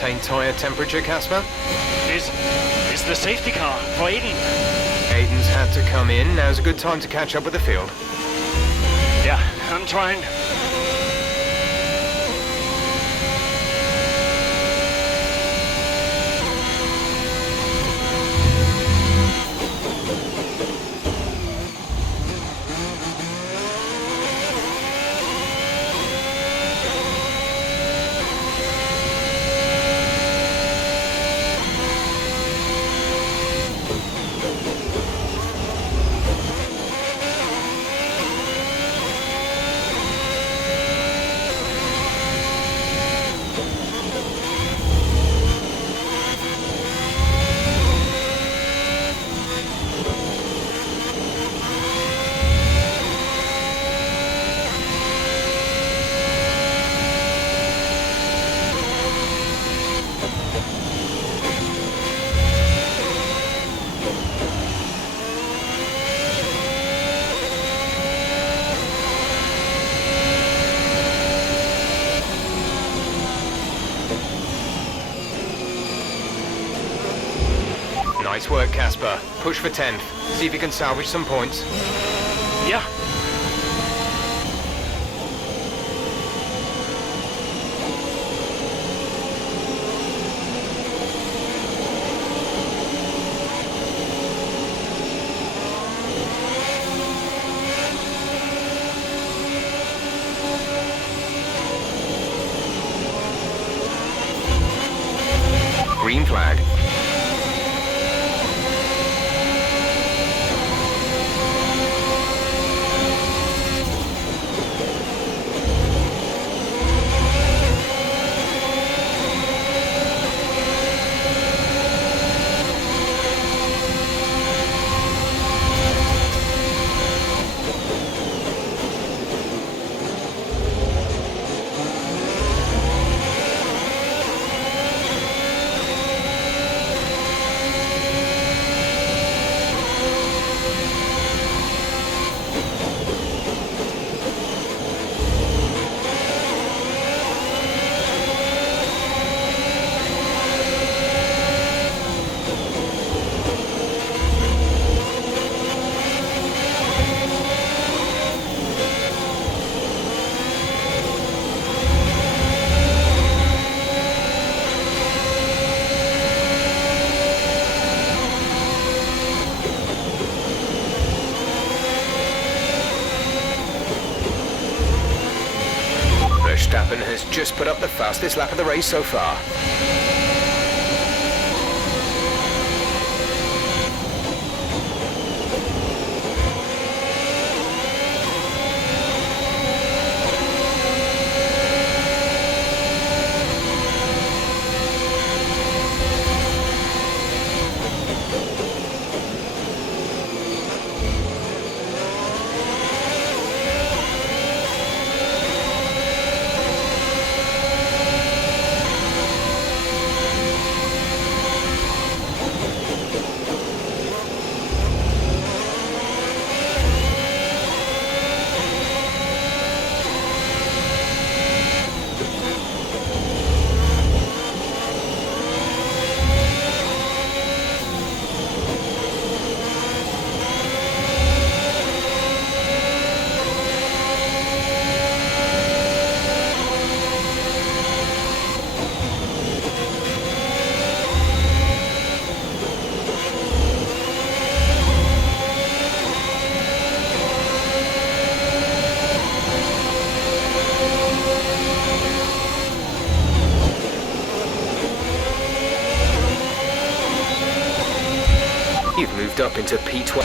maintain tyre temperature, Casper? Is the safety car for Aiden? Aiden's had to come in. Now's a good time to catch up with the field. Yeah, I'm trying. Nice work, Casper. Push for 10th. See if you can salvage some points. Yeah. Green flag. Verstappen has just put up the fastest lap of the race so far. You've moved up into P12.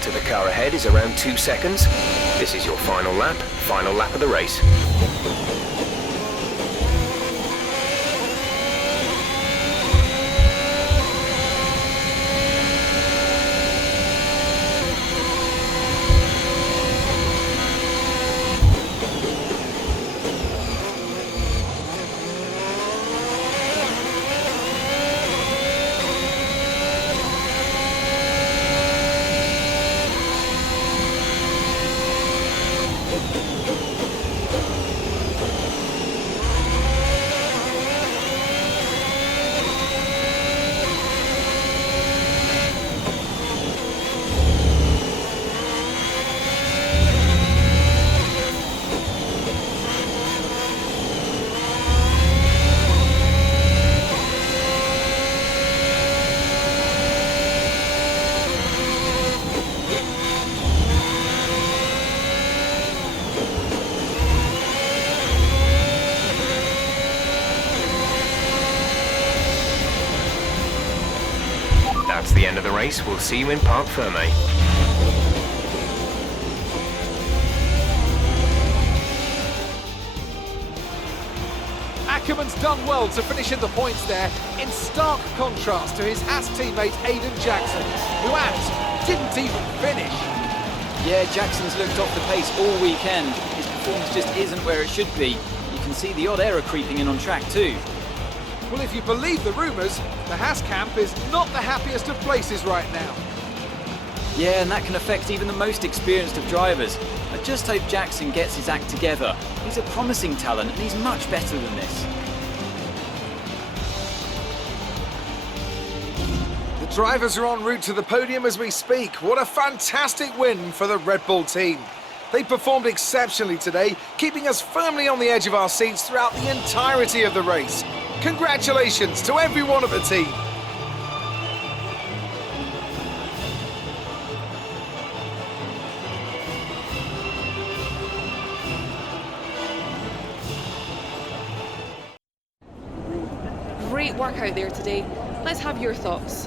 gap to the car ahead is around 2 seconds. This is your final lap of the race. That's the end of the race. We'll see you in Parc Fermé. Ackerman's done well to finish in the points there, in stark contrast to his Haas teammate Aiden Jackson, who didn't even finish. Yeah, Jackson's looked off the pace all weekend. His performance just isn't where it should be. You can see the odd error creeping in on track too. Well, if you believe the rumours, the Haas camp is not the happiest of places right now. Yeah, and that can affect even the most experienced of drivers. I just hope Jackson gets his act together. He's a promising talent and he's much better than this. The drivers are en route to the podium as we speak. What a fantastic win for the Red Bull team. They performed exceptionally today, keeping us firmly on the edge of our seats throughout the entirety of the race. Congratulations to everyone of the team. Great work out there today. Let's have your thoughts.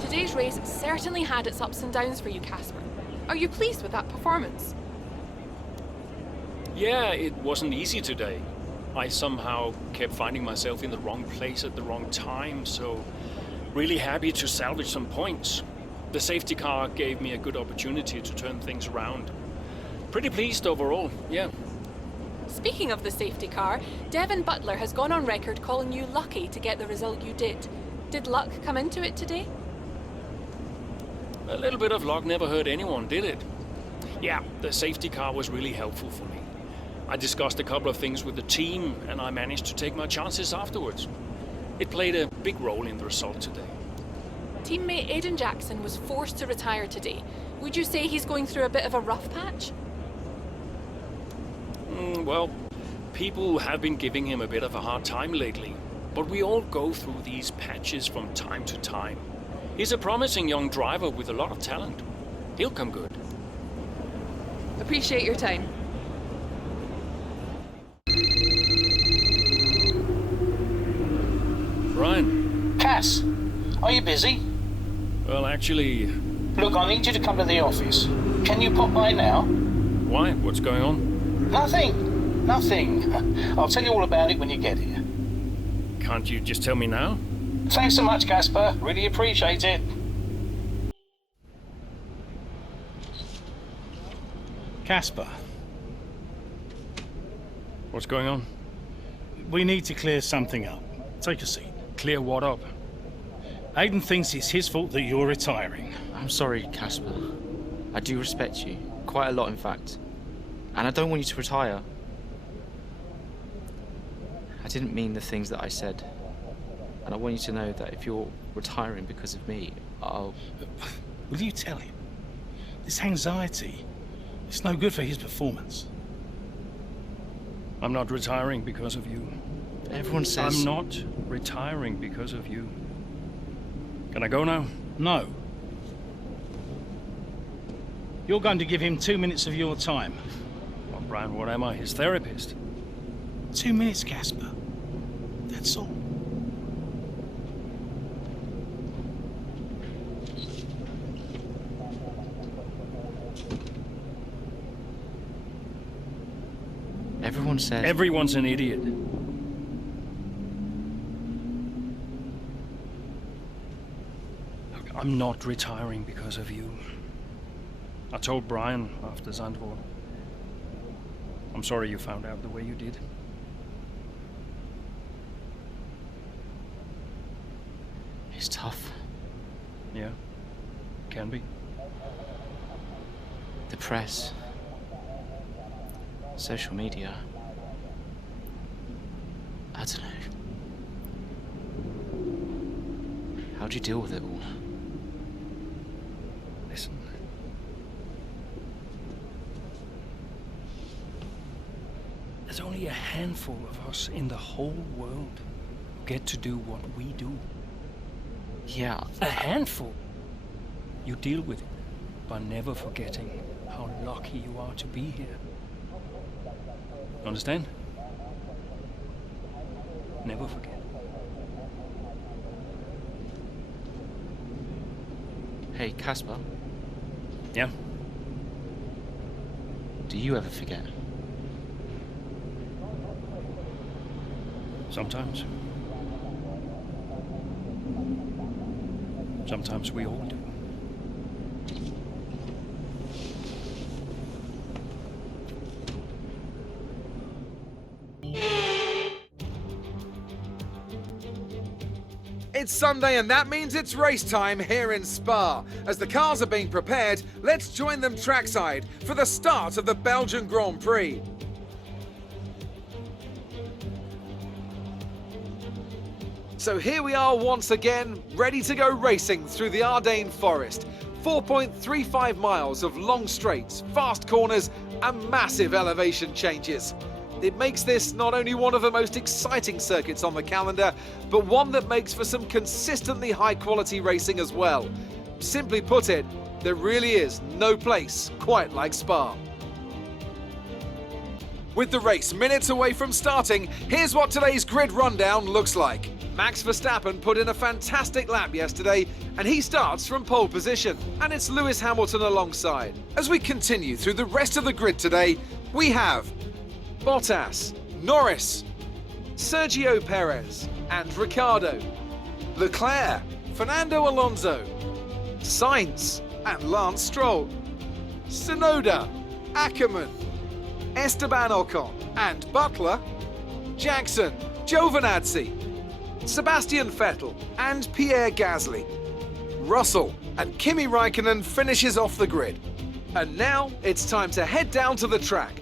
Today's race certainly had its ups and downs for you, Casper. Are you pleased with that performance? Yeah, it wasn't easy today. I somehow kept finding myself in the wrong place at the wrong time, so really happy to salvage some points. The safety car gave me a good opportunity to turn things around. Pretty pleased overall, yeah. Speaking of the safety car, Devin Butler has gone on record calling you lucky to get the result you did. Did luck come into it today? A little bit of luck never hurt anyone, did it? Yeah, the safety car was really helpful for me. I discussed a couple of things with the team and I managed to take my chances afterwards. It played a big role in the result today. Teammate Aiden Jackson was forced to retire today. Would you say he's going through a bit of a rough patch? Well, people have been giving him a bit of a hard time lately, but we all go through these patches from time to time. He's a promising young driver with a lot of talent. He'll come good. Appreciate your time. Brian. Cass, are you busy? Well, actually... Look, I need you to come to the office. Can you pop by now? Why? What's going on? Nothing. I'll tell you all about it when you get here. Can't you just tell me now? Thanks so much, Casper. Really appreciate it. Casper, What's going on? we need to clear something up. Take a seat. Clear what up? Aiden thinks it's his fault that you're retiring. I'm sorry, Casper. I do respect you. Quite a lot, in fact. And I don't want you to retire. I didn't mean the things that I said. And I want you to know that if you're retiring because of me, I'll... Will you tell him? This anxiety, it's no good for his performance. I'm not retiring because of you. Everyone says... I'm not retiring because of you. Can I go now? No. You're going to give him 2 minutes of your time. Well, Brian, what am I? His therapist? 2 minutes, Casper. That's all. Everyone says... Everyone's an idiot. Look, I'm not retiring because of you. I told Brian after Zandvoort. I'm sorry you found out the way you did. It's tough. Yeah, can be. The press. Social media. I don't know. How do you deal with it all? Listen. There's only a handful of us in the whole world who get to do what we do. Yeah. A handful. You deal with it by never forgetting how lucky you are to be here. Understand? Never forget. Hey, Casper, Yeah? do you ever forget? Sometimes. Sometimes we all do. It's Sunday and that means it's race time here in Spa. As the cars are being prepared, let's join them trackside for the start of the Belgian Grand Prix. So here we are once again, ready to go racing through the Ardennes Forest. 4.35 miles of long straights, fast corners and massive elevation changes. It makes this not only one of the most exciting circuits on the calendar, but one that makes for some consistently high quality racing as well. Simply put it, there really is no place quite like Spa. With the race minutes away from starting, here's what today's grid rundown looks like. Max Verstappen put in a fantastic lap yesterday, and he starts from pole position, and it's Lewis Hamilton alongside. As we continue through the rest of the grid today, we have Bottas, Norris, Sergio Perez and Ricciardo, Leclerc, Fernando Alonso, Sainz and Lance Stroll, Tsunoda, Ackermann, Esteban Ocon and Butler, Jackson, Giovinazzi, Sebastian Vettel and Pierre Gasly, Russell and Kimi Raikkonen finishes off the grid. And now it's time to head down to the track.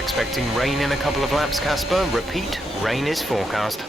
expecting rain in a couple of laps, Casper. Repeat, rain is forecast.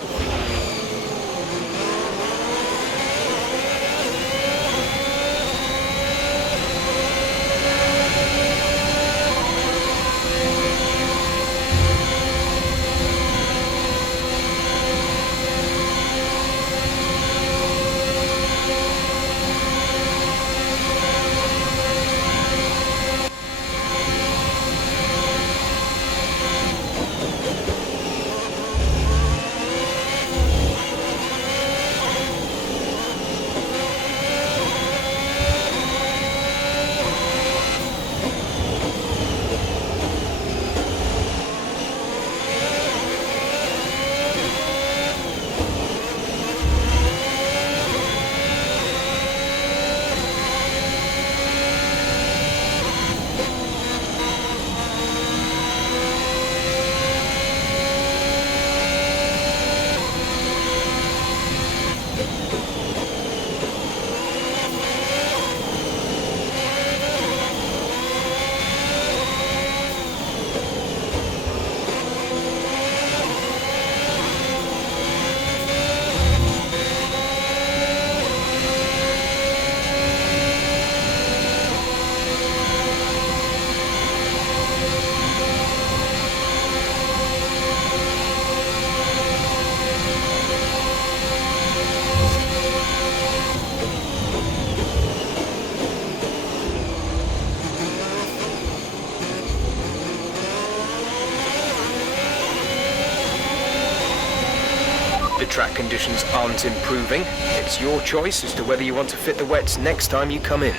The track conditions aren't improving. It's your choice as to whether you want to fit the wets next time you come in.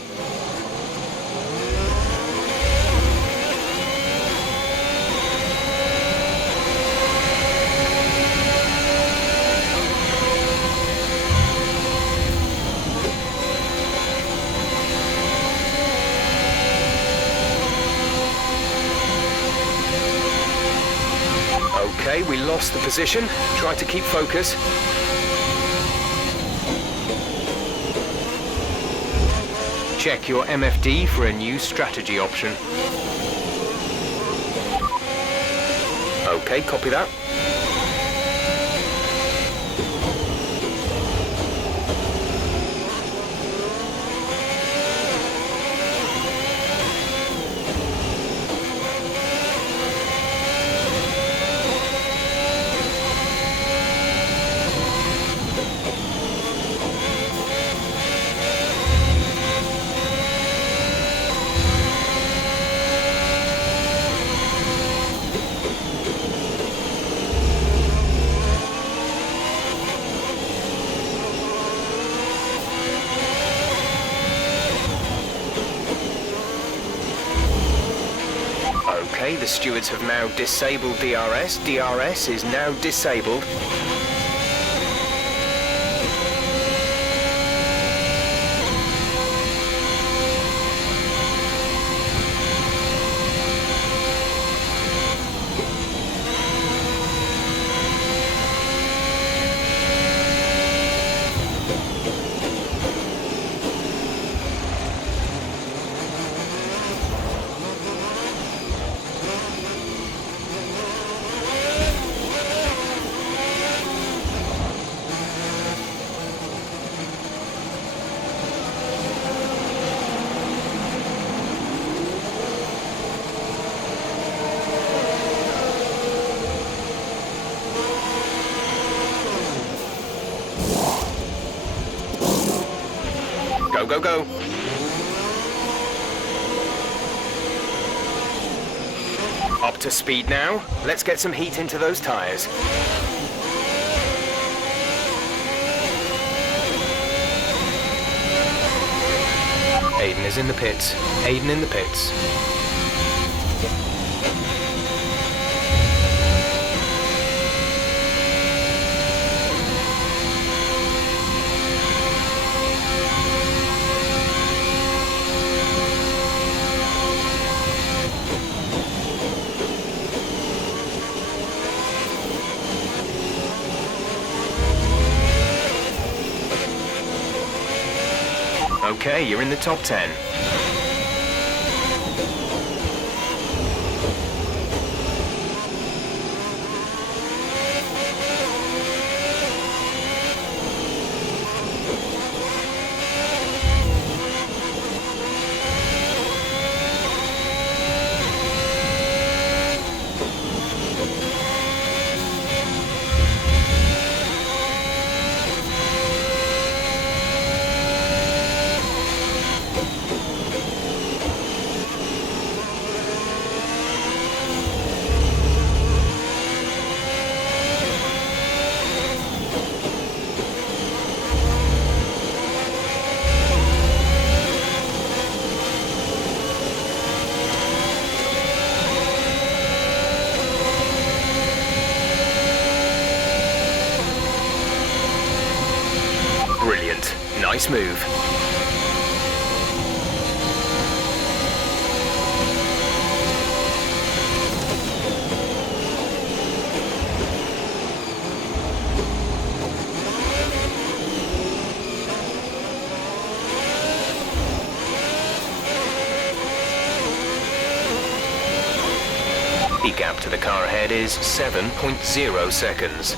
Okay, we lost the position. Try to keep focus. Check your MFD for a new strategy option. Okay, copy that. Okay, the stewards have now disabled DRS. DRS is now disabled. Go, go, go. Up to speed now. Let's get some heat into those tyres. Aiden is in the pits. Aiden in the pits. Okay, you're in the top 10. Nice move. The gap to the car ahead is 7.0 seconds.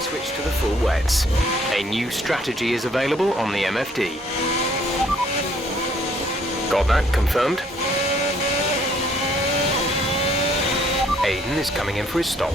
Switch to the full wets. A new strategy is available on the MFD. Got that confirmed? Aiden is coming in for his stop.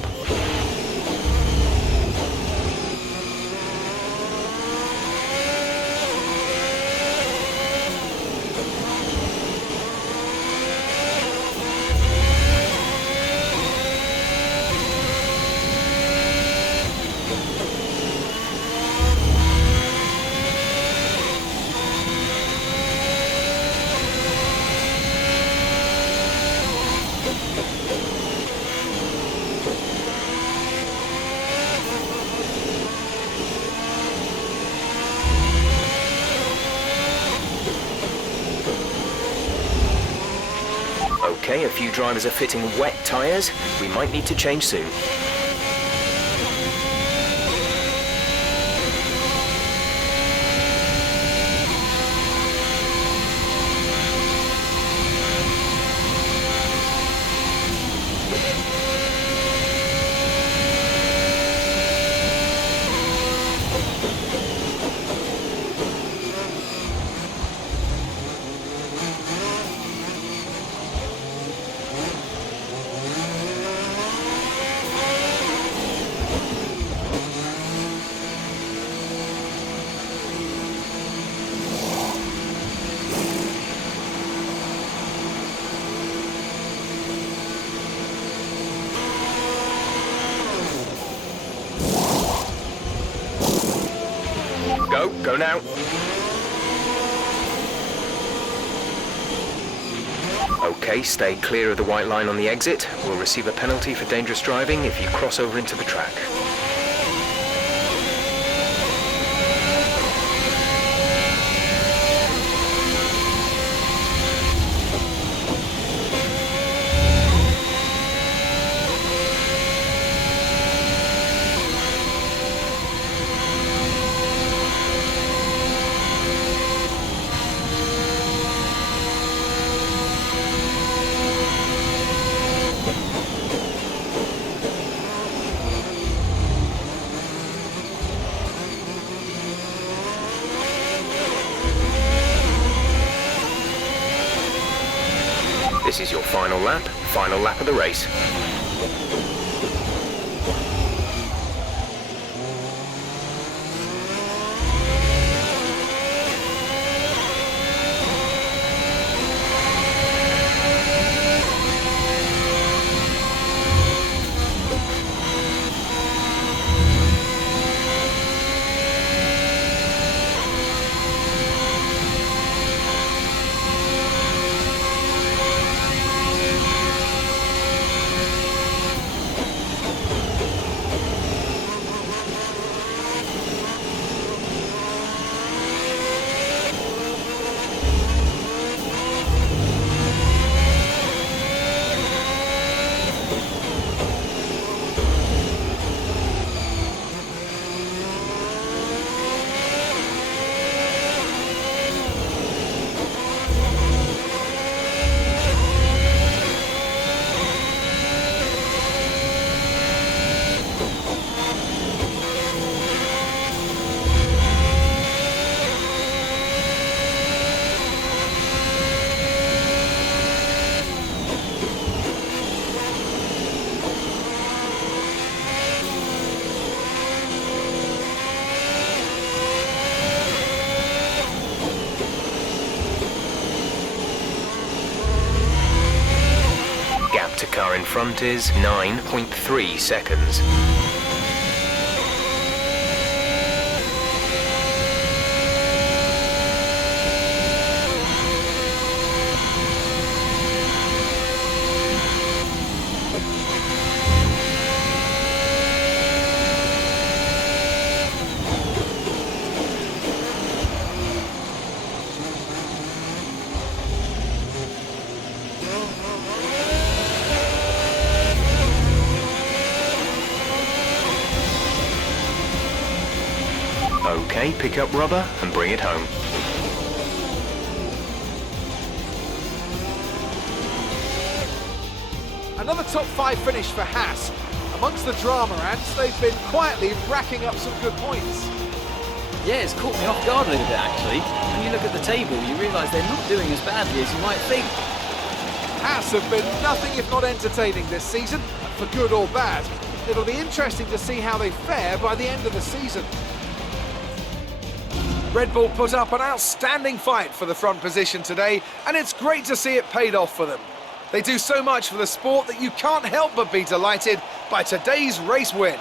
Okay, a few drivers are fitting wet tyres. We might need to change soon. Go now. Okay, stay clear of the white line on the exit. We'll receive a penalty for dangerous driving if you cross over into the track. This is your final lap of the race. car in front is 9.3 seconds. Okay, pick up rubber and bring it home. Another top 5 finish for Haas. Amongst the drama ants, they've been quietly racking up some good points. Yeah, it's caught me off guard a little bit actually. When you look at the table, you realise they're not doing as badly as you might think. Haas have been nothing if not entertaining this season, for good or bad. It'll be interesting to see how they fare by the end of the season. Red Bull put up an outstanding fight for the front position today, and it's great to see it paid off for them. They do so much for the sport that you can't help but be delighted by today's race win.